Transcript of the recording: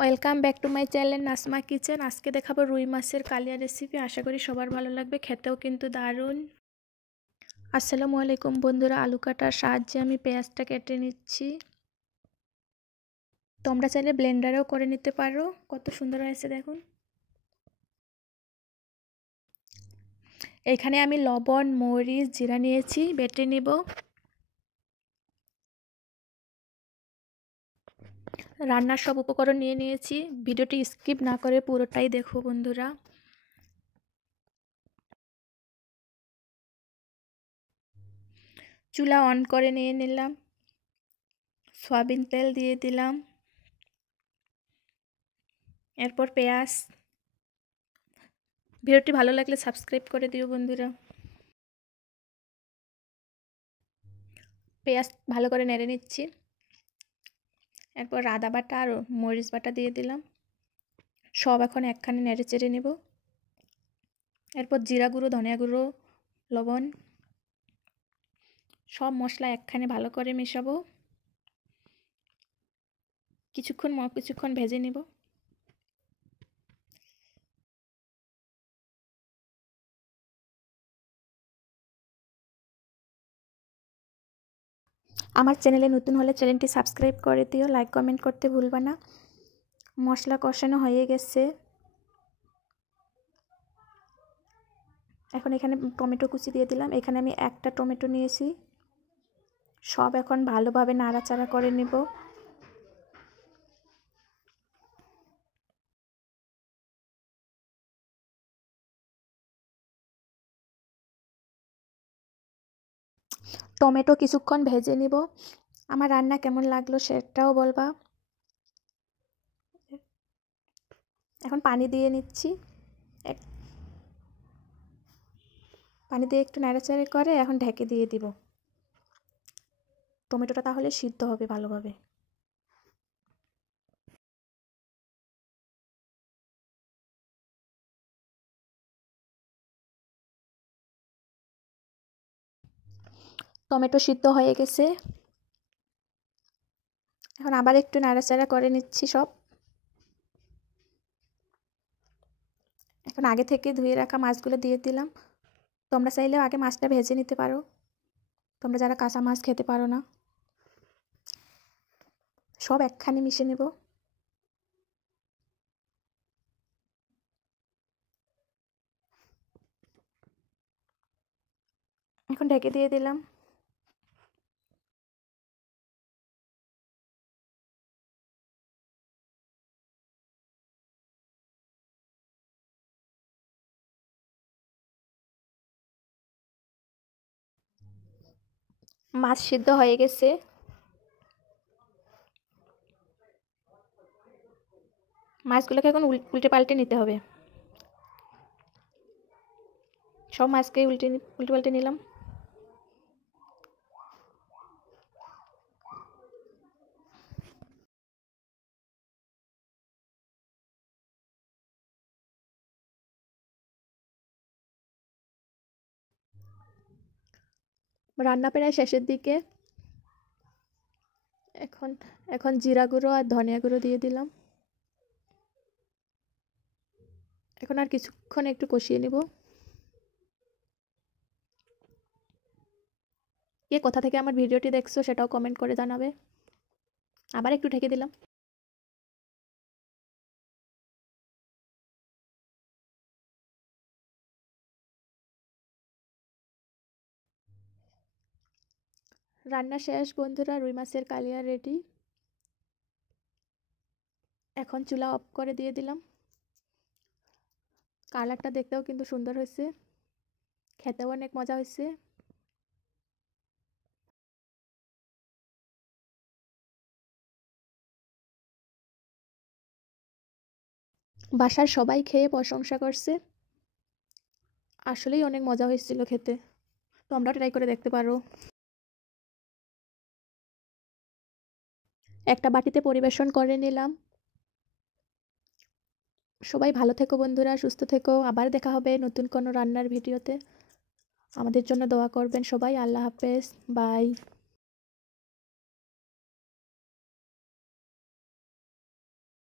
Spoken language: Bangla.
Welcome back to my channel Nasma kitchen. আজকে দেখাবো রুই মাছের কালিয়া রেসিপি। আশা করি সবার ভালো লাগবে, খেতেও কিন্তু দারুণ। আসসালামু আলাইকুম বন্ধুরা, আলু কাটার সাহায্যে আমি পেঁয়াজটা কেটে নিচ্ছি। তোমরা চাইলে ব্লেন্ডারেও করে নিতে পারো। কত সুন্দর হয়েছে দেখুন। এখানে আমি লবণ, মরিচ, জিরা নিয়েছি, বেটে নিব। রান্নার সব উপকরণ নিয়ে নিয়েছি। ভিডিওটি স্কিপ না করে পুরোটাই দেখো বন্ধুরা। চুলা অন করে নিয়ে নিলাম, সয়াবিন তেল দিয়ে দিলাম, এরপর পেঁয়াজ। ভিডিওটি ভালো লাগলে সাবস্ক্রাইব করে দিও বন্ধুরা। পেঁয়াজ ভালো করে নেড়ে নিচ্ছি। এরপর আদা বাটা আর মরিচ বাটা দিয়ে দিলাম। সব এখন একখানে নেড়ে চেড়ে নেব। এরপর জিরা গুঁড়ো, ধনিয়া গুঁড়ো, লবণ, সব মশলা একখানে ভালো করে মেশাবো। কিছুক্ষণ ভেজে নেব। আমার চ্যানেলে নতুন হলে চ্যানেলটি সাবস্ক্রাইব করে দিও, লাইক কমেন্ট করতে ভুলবা না। মশলা কষানো হয়ে গেছে। এখন এখানে টমেটো কুচি দিয়ে দিলাম। এখানে আমি একটা টমেটো নিয়েছি। সব এখন ভালোভাবে নাড়াচাড়া করে নেব। টমেটো কিছুক্ষণ ভেজে নিব। আমার রান্না কেমন লাগলো সেটাও বলবা। এখন পানি দিয়ে নিচ্ছি। পানি দিয়ে একটু নাড়াচাড়া করে এখন ঢেকে দিয়ে দিব। টমেটোটা তাহলে সিদ্ধ হবে ভালোভাবে। টমেটো সিদ্ধ হয়ে গেছে। এখন আবার একটু নাড়াচাড়া করে নিচ্ছি সব। এখন আগে থেকে ধুয়ে রাখা মাছগুলো দিয়ে দিলাম। তোমরা চাইলেও আগে মাছটা ভেজে নিতে পারো, তোমরা যারা কাঁচা মাছ খেতে পারো না। সব একখানে মিশে নেব। এখন ঢেকে দিয়ে দিলাম। মাছ সিদ্ধ হয়ে গেছে। মাছগুলোকে এখন উল্টে পাল্টে নিতে হবে। সব মাছকে উল্টে পাল্টে নিলাম। রান্না প্রায় শেষের দিকে। এখন এখন জিরা গুঁড়ো আর ধনিয়া গুঁড়ো দিয়ে দিলাম। এখন আর কিছুক্ষণ একটু কষিয়ে নেব। কে কোথা থেকে আমার ভিডিওটি দেখছো সেটাও কমেন্ট করে জানাবে। আবার একটু ঢেকে দিলাম। রান্না শেষ বন্ধুরা, রুই মাছের কালিয়া রেডি। এখন চুলা অফ করে দিয়ে দিলাম। কালারটা দেখতেও কিন্তু সুন্দর হয়েছে, খেতেও অনেক মজা হয়েছে। বাসার সবাই খেয়ে প্রশংসা করছে। আসলেই অনেক মজা হয়েছিল খেতে। তোমরাও ট্রাই করে দেখতে পারো। একটা বাটিতে পরিবেশন করে নিলাম। সবাই ভালো থেকো বন্ধুরা, সুস্থ থেকো। আবার দেখা হবে নতুন কোনো রান্নার ভিডিওতে। আমাদের জন্য দোয়া করবেন সবাই। আল্লাহ হাফেজ, বাই।